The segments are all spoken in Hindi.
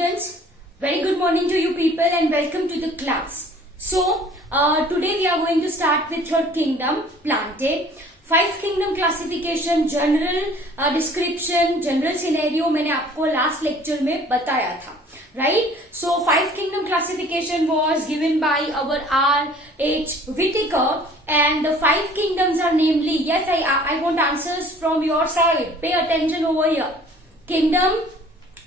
students, very good morning to you people and welcome to the class. So, today we are going to start with your kingdom plantae. 5 kingdom classification, general description, general scenario मैंने आपको last lecture में बताया था. Right? So, 5 kingdom classification was given by our R.H. Whitaker and the 5 kingdoms are namely, yes, I want answers from your side. Pay attention over here. Kingdom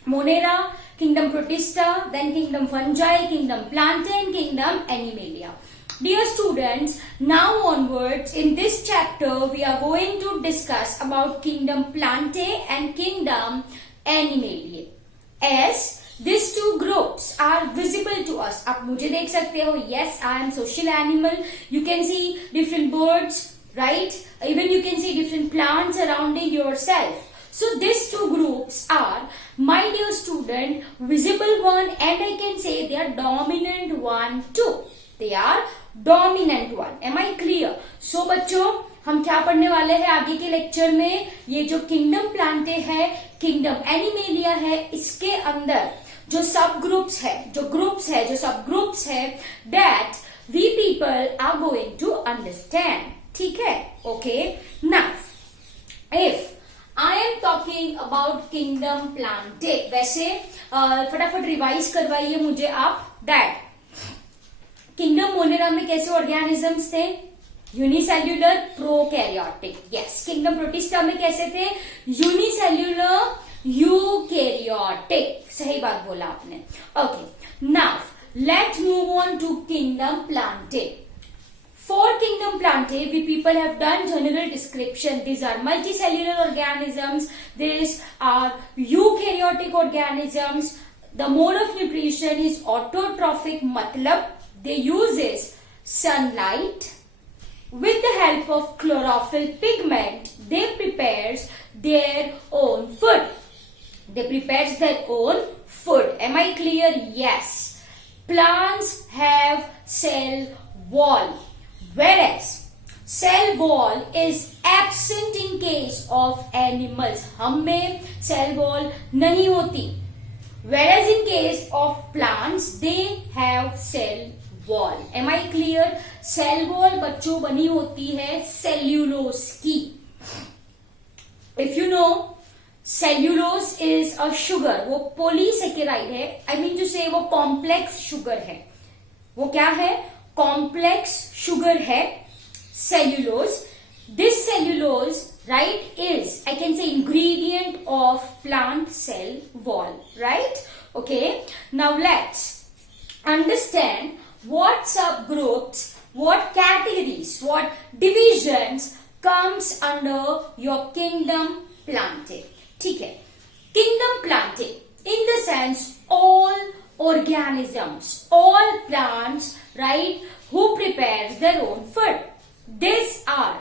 Monera, Kingdom Protista, then Kingdom Fungi, Kingdom Plantae and Kingdom Animalia. Dear students, now onwards in this chapter we are going to discuss about Kingdom Plantae and Kingdom Animalia. As these two groups are visible to us. आप मुझे देख सकते हो. Yes, I am social animal. You can see different birds, right? Even you can see different plants surrounding yourself. So these two groups are, my dear student, visible one and I can say they are dominant one too. They are dominant one. Am I clear? So बच्चों, हम क्या पढ़ने वाले हैं आगे के लेक्चर में? ये जो किंगडम प्लांटे है, किंगडम एनिमेलिया है, इसके अंदर जो सब ग्रुप्स है, जो सब ग्रुप्स है, that we people are going to understand. ठीक है? Okay. Now, if I am talking about kingdom plantae, वैसे फटाफट रिवाइज करवाइए मुझे आप. that किंगडम मोनेरा में कैसे ऑर्गेनिजम्स थे? Unicellular prokaryotic. Yes. Kingdom Protista में कैसे थे? Unicellular eukaryotic. सही बात बोला आपने. Okay. Now let's move on to kingdom plantae. For kingdom plantae, we people have done general description. These are multicellular organisms. These are eukaryotic organisms. The mode of nutrition is autotrophic. मतलब they uses sunlight. With the help of chlorophyll pigment, they prepares their own food. They prepares their own food. Am I clear? Yes. Plants have cell wall. Whereas cell wall is absent in case of animals. हम में cell wall नहीं होती. Whereas in case of plants, they have cell wall. Am I clear? Cell wall बच्चों बनी होती है cellulose की. If you know, cellulose is a sugar. वो polysaccharide है. I mean to say वो complex sugar है. वो क्या है? कॉम्प्लेक्स शुगर है cellulose. This cellulose, right, is I can say ingredient of plant cell wall. Right? Okay. Now let's understand what subgroups, what categories, what divisions comes under your kingdom plantae. ठीक है. Kingdom plantae in the sense all organisms, all plants, right, who prepare their own food. These are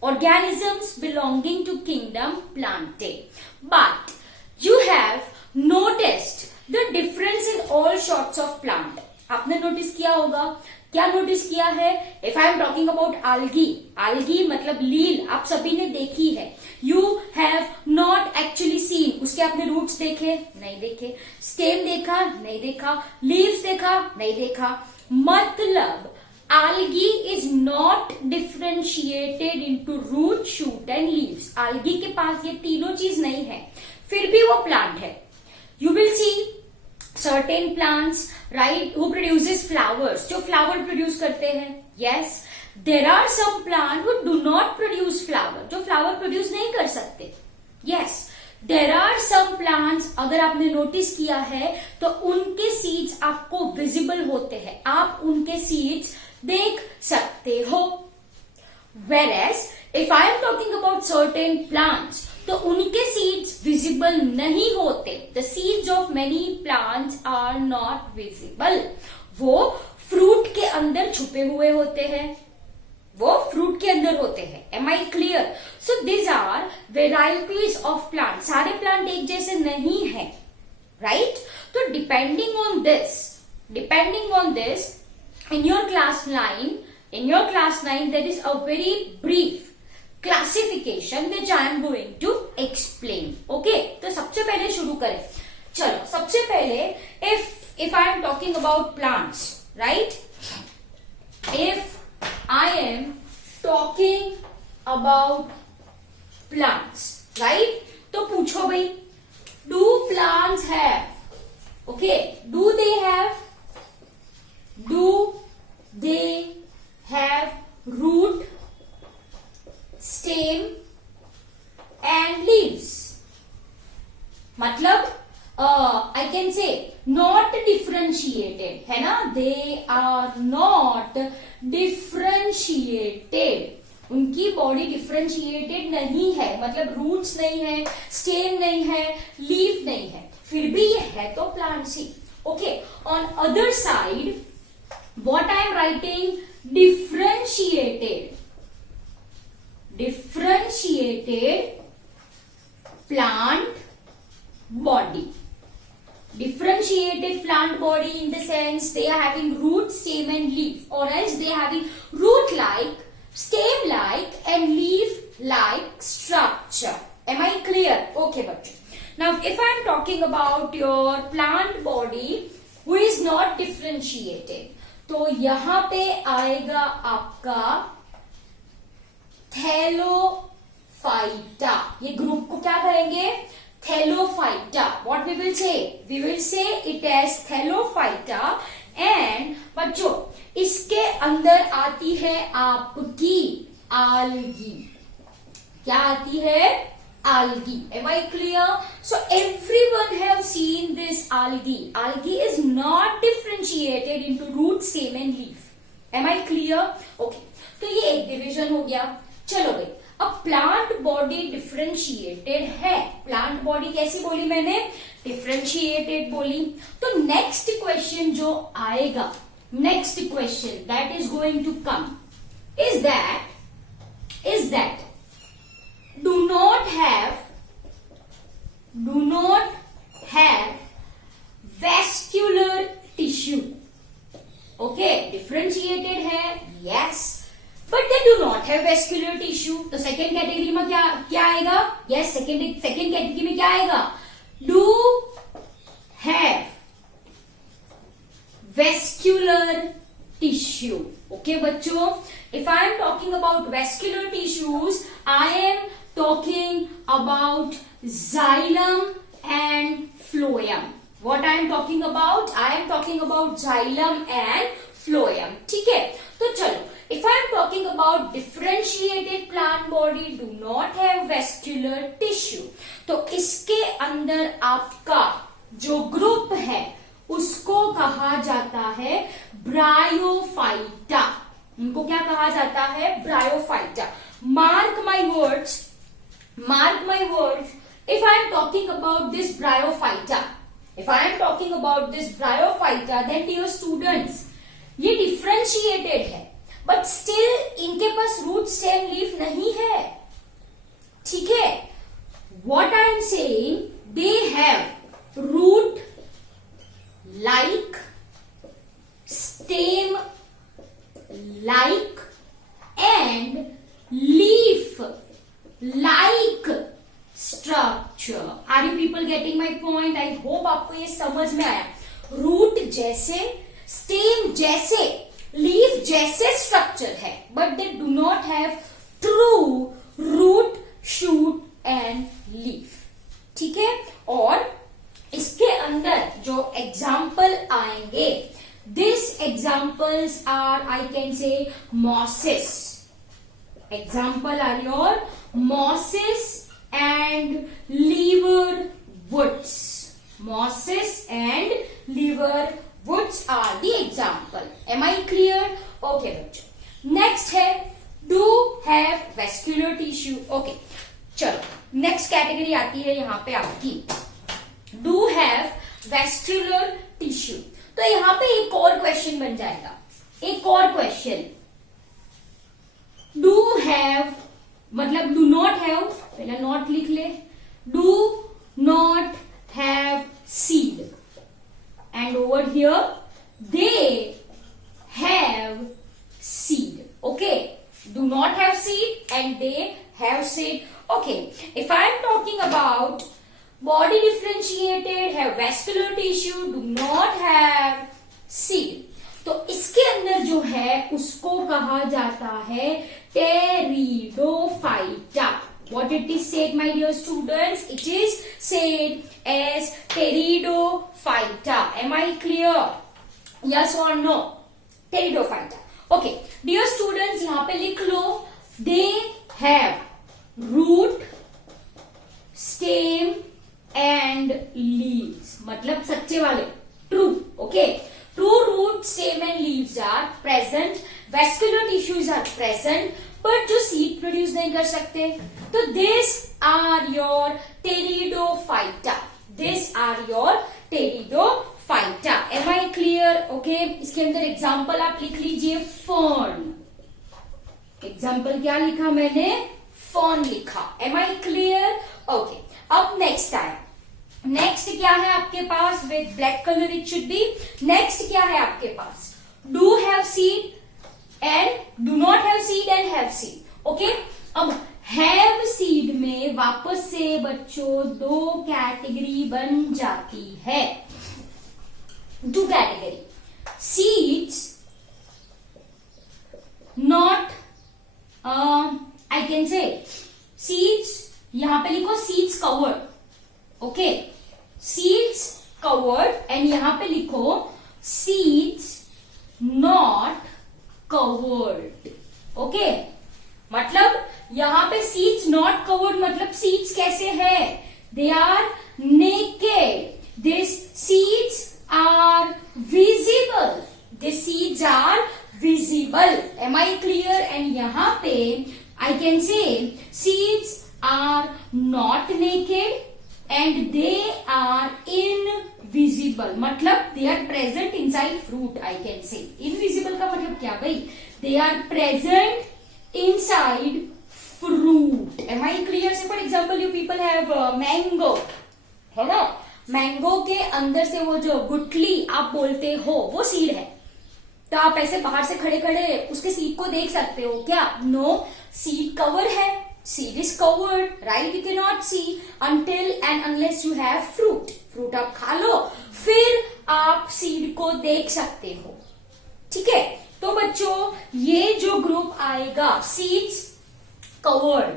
organisms belonging to kingdom plantae. But you have noticed the difference in all sorts of plant. आपने नोटिस किया होगा. क्या नोटिस किया है? If I am talking about algae मतलब लील, आप सभी ने देखी है. You have not actually seen. उसके आपने रूट्स देखे? नहीं देखे. स्टेम देखा? नहीं देखा. लीव्स देखा? नहीं देखा. मतलब algae is not differentiated into root, shoot and leaves. algae के पास ये तीनों चीज नहीं है, फिर भी वो प्लांट है. You will see certain plants, right, who produces flowers, जो flower produce करते हैं. Yes, there are some plants who do not produce flower, जो flower produce नहीं कर सकते. Yes, there are some plants, अगर आपने नोटिस किया है तो उनके seeds आपको visible होते हैं. आप उनके seeds देख सकते हो. Whereas if I am talking about certain plants, तो उनके सीड्स विजिबल नहीं होते. The seeds of many plants are not visible. वो फ्रूट के अंदर छुपे हुए होते हैं. वो फ्रूट के अंदर होते हैं. Am I clear? So this are varieties of plant. सारे प्लांट एक जैसे नहीं है. राइट? तो depending on this in your class 9 there is a very brief classification which I am going to explain. Okay? तो सबसे पहले शुरू करें. चलो सबसे पहले if I am talking about plants, right? If I am talking about plants, right? तो पूछो भाई, do plants have, okay, do they have root, stem and leaves? मतलब I can say not differentiated, है ना? They are not differentiated. उनकी बॉडी डिफरेंशिएटेड नहीं है, मतलब रूट्स नहीं है, स्टेम नहीं है, लीफ नहीं है, फिर भी ये है तो plants he. Okay, on other side what I am writing, differentiated plant body. Differentiated plant body in the sense they are having root, stem and leaf, or else they are having root like, stem like and leaf like structure. Am I clear? Okay bachcho. Now if I am talking about your plant body who is not differentiated, तो यहाँ पे आएगा आपका थैलोफाइटा. ये ग्रुप को क्या कहेंगे? Thallophyta. What we will say? We will say it as Thallophyta. And बच्चों इसके अंदर आती है आपकी algae. क्या आती है? Algae. Am I clear? So everyone have seen this algae. Algae is not differentiated into root, stem and leaf. Am I clear? Okay. तो ये एक डिविजन हो गया. चलो भाई, अब प्लांट बॉडी डिफरेंशिएटेड है. प्लांट बॉडी कैसी बोली मैंने? डिफरेंशिएटेड बोली. तो नेक्स्ट क्वेश्चन जो आएगा, next question that is going to come is that do not have vascular tissue. Okay, differentiated है, yes, but they do not have vascular tissue. तो सेकेंड कैटेगरी में क्या आएगा? यस, सेकेंड कैटेगरी में क्या आएगा? Do have vascular tissue. Okay बच्चों, if I am talking about vascular tissues, I am talking about xylem and phloem. What I am talking about? I am talking about xylem and phloem. ठीक है, तो चलो, if I am talking about differentiated plant body do not have vascular tissue, तो इसके अंदर आपका जो ग्रुप है उसको कहा जाता है ब्रायोफाइटा. उनको क्या कहा जाता है? Bryophyta. Mark my words, if I am talking about this bryophyta, then dear students, ये डिफरेंशिएटेड है, बट स्टिल इनके पास रूट, स्टेम, लीफ नहीं है. ठीक है, what I am saying, they have root like, stem like and leaf like structure. Are you people getting my point? I hope आपको ये समझ में आया. रूट जैसे, स्टेम जैसे, लीफ जैसे स्ट्रक्चर है, but they do not have true root, shoot and leaf. ठीक है, और इसके अंदर जो एग्जाम्पल आएंगे, this examples are, I can say mosses. Example are your mosses and liverworts. Mosses and liver woods are the example. Am I clear? Okay बच्चों. Next है do have vascular tissue. Okay. चलो नेक्स्ट कैटेगरी आती है यहाँ पे आपकी do have vascular tissue. तो यहाँ पे एक और क्वेश्चन बन जाएगा. एक और क्वेश्चन, do have मतलब do not have, पहला not लिख ले, do not have seed, and over here they have seed. Okay, do not have seed and they have seed. Okay, if I am talking about body differentiated, have vascular tissue, do not have seed. तो इसके अंदर जो है उसको कहा जाता है pteridophyta. What it is said, my dear students? It is said as pteridophyta. Am I clear? Yes or no? Pteridophyta. Okay, dear students, यहाँ पे लिख लो, they have root, stem and leaves. मतलब सच्चे वाले, true. Okay, true root, stem and leaves are present, vascular tissues are present, but जो seed produce नहीं कर सकते. तो these are your pteridophyta. These are your pteridophyta. Am I clear? Okay, इसके अंदर एग्जाम्पल आप लिख लीजिए, फर्न. एग्जाम्पल क्या लिखा मैंने? फर्न लिखा. Am I clear? Okay, अब नेक्स्ट आया. नेक्स्ट क्या है आपके पास? With black colour it should be. Next क्या है आपके पास? Do have seed and do not have seed and have seed. Okay, अब हैव सीड में वापस से बच्चों दो कैटेगरी बन जाती है. Two category, seeds not, I can say seeds, यहां पे लिखो seeds covered. Okay, seeds covered and यहां पे लिखो सीड्स नॉट कवर्ड. ओके, मतलब यहां पे सीड्स नॉट कवर्ड मतलब सीड्स कैसे है? They are naked. This seeds are visible. This seeds are visible. Am I clear? And यहां पे I can say seeds are not naked and they are invisible. मतलब they are present inside fruit. I can say invisible का मतलब क्या भाई? They are present inside fruit. Am I clear? Say for example you people have mango, है ना? मैंगो के अंदर से वो जो गुठली आप बोलते हो वो सीड है. तो आप ऐसे बाहर से खड़े खड़े उसके सीड को देख सकते हो क्या? नो, सीड कवर है. Seed is covered, right? You cannot see until and unless you have fruit. Fruit आप खा लो, फिर आप seed को देख सकते हो. ठीक है? तो बच्चों ये जो ग्रुप आएगा seeds covered,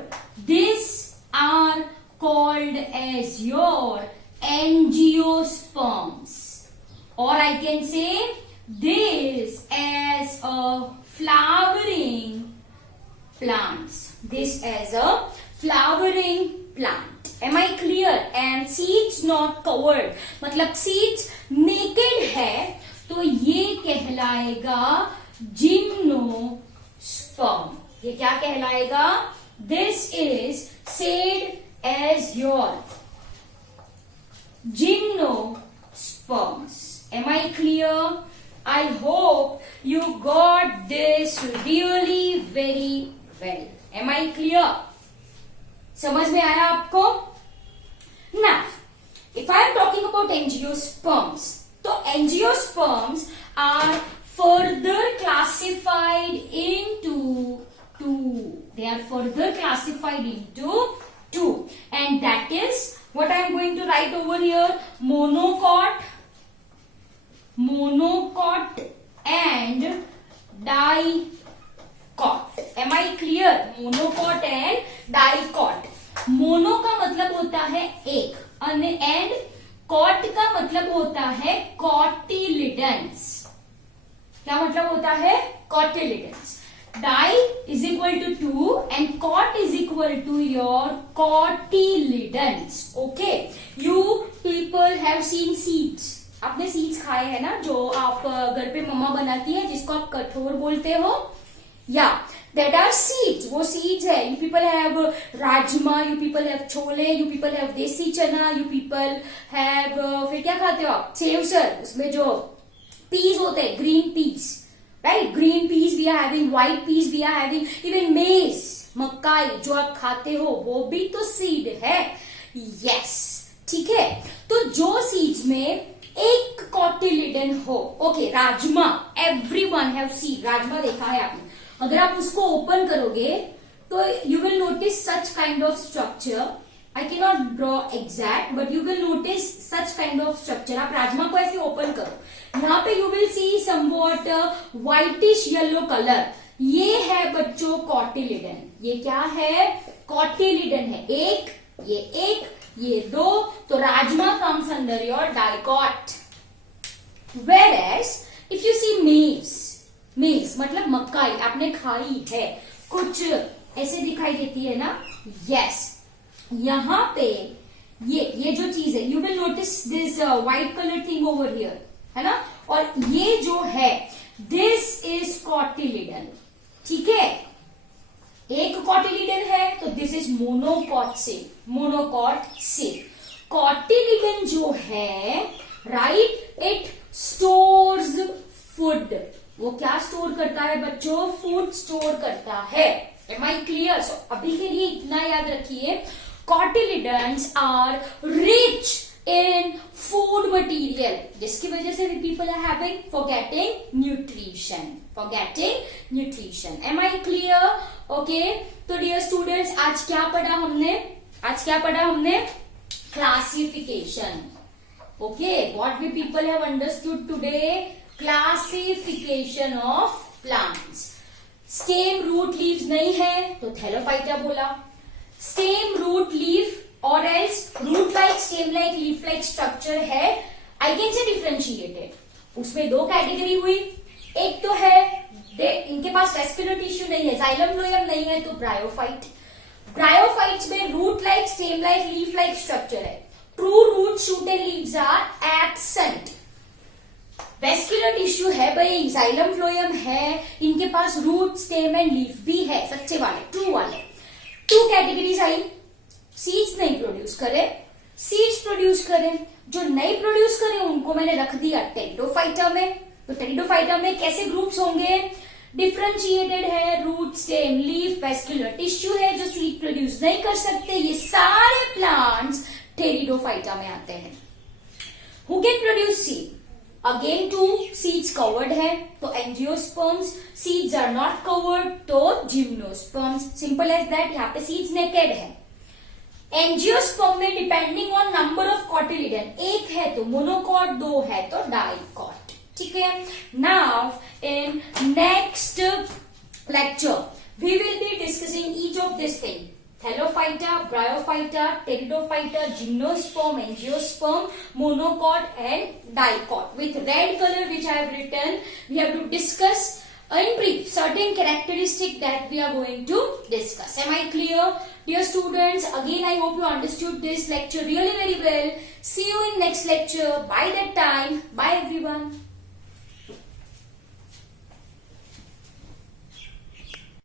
these are called as your angiosperms, or I can say this as a flowering plants. This as a flowering plant. Am I clear? And seeds not covered मतलब seeds naked है तो ये कहलाएगा gymnosperm. ये क्या कहलाएगा? This is said as your gymnosperms. Am I clear? I hope you got this really very well. Am I clear? समझ में आया आपको? Now, if I am talking about angiosperms, तो angiosperms are further classified into two. They are further classified into two, and that is what I am going to write over here: monocot and dicot. Am I clear? Monocot and dicot. Mono का मतलब होता है एक, एंड कॉट का मतलब होता है कॉटिलिडेंस. क्या मतलब होता है? Cotyledons. Di is equal to 2 and cot is equal to your cotyledons. Okay, you people have seen seeds. आपने सीड्स खाए हैं ना, जो आप घर पे मम्मा बनाती है, जिसको आप कठोर बोलते हो. या that are seeds. वो seeds है. You people have rajma, you people have chole, you people have देसी चना, you people have फिर क्या खाते हो आप? Save sir. उसमें जो peas होते हैं, green peas, right? Green peas we are having, white peas we are having, even maize, मक्काई जो आप खाते हो वो भी तो seed है. Yes, ठीक है. तो जो seeds में एक कॉटिलिडन हो. Okay, rajma, everyone have seen. Rajma देखा है आपने. अगर आप उसको ओपन करोगे तो you will notice such kind of structure. I cannot draw exact, but you will notice such kind of structure. आप राजमा को ऐसे ओपन करो, यहाँ पे you will see somewhat whitish yellow color. ये है बच्चों कॉटिलिडन. ये क्या है? कॉटिलिडन है. एक, ये दो, तो rajma comes under your dicot. Whereas if you see maize मतलब मक्काई आपने खाई है, कुछ ऐसे दिखाई देती है ना? Yes. यहाँ पे ये जो चीज है, you will notice this white colour thing over here, है ना? और ये जो है, दिस इज कॉटिलिडन. ठीक है, एक कॉटिलिडन है तो this is monocot cell. Cotyledon जो है, राइट, इट स्टोर्स फूड. वो क्या स्टोर करता है बच्चों? फूड स्टोर करता है. M I clear? सो अभी के लिए इतना याद रखिए, cotyledons are rich in food material, जिसकी वजह से people are having forgetting nutrition. Am I clear? Okay. तो dear students, आज क्या पढ़ा हमने? Classification. Okay. What we people have understood today? Classification of plants. Stem, root, leaves नहीं है तो थैलोफाइटा बोला. Stem, root, leaf or else root like, stem like, leaf like structure है, I can say differentiated. उसमें दो कैटेगरी हुई. एक तो है इनके पास वेस्कुलर टिश्यू नहीं है, जाइलम फ्लोएम नहीं है, तो ब्रायोफाइट. ब्रायोफाइट्स में root like, stem like, leaf like structure है. True root, shoot and leaves are absent. Vascular tissue है भाई, जाइलम फ्लोएम है, इनके पास रूट, स्टेम एंड लीफ भी है, सच्चे वाले, ट्रू वाले. टू कैटेगरीज आई. सीड्स नहीं प्रोड्यूस करे, सीड्स प्रोड्यूस करें. जो नहीं प्रोड्यूस करें उनको मैंने रख दिया टेरिडोफाइटा में. तो टेरिडोफाइटा में कैसे ग्रुप्स होंगे? डिफरेंशिएटेड है, root, stem, leaf, vascular tissue है जो सीड प्रोड्यूस नहीं कर सकते. ये सारे प्लांट्स टेरिडोफाइटा में आते हैं. Who can produce seed? Again to seeds covered है तो angiosperms. Seeds are not covered तो जिम्नोस्पर्म्स. Simple as that. यहाँ पे सीड्स नेकेड है. एंजियोस्पर्म में depending on number of cotyledon, एक है तो मोनोकॉट, दो है तो डाइकॉट. ठीक है. Now in next lecture we will be discussing each of this thing. Thallophyta, Bryophyta, Pteridophyta, Gymnosperm, Angiosperm, Monocot and Dicot. With red color which I have written, we have to discuss in brief certain characteristic that we are going to discuss. Am I clear? Dear students, again I hope you understood this lecture really very well. See you in next lecture. By that time, bye everyone.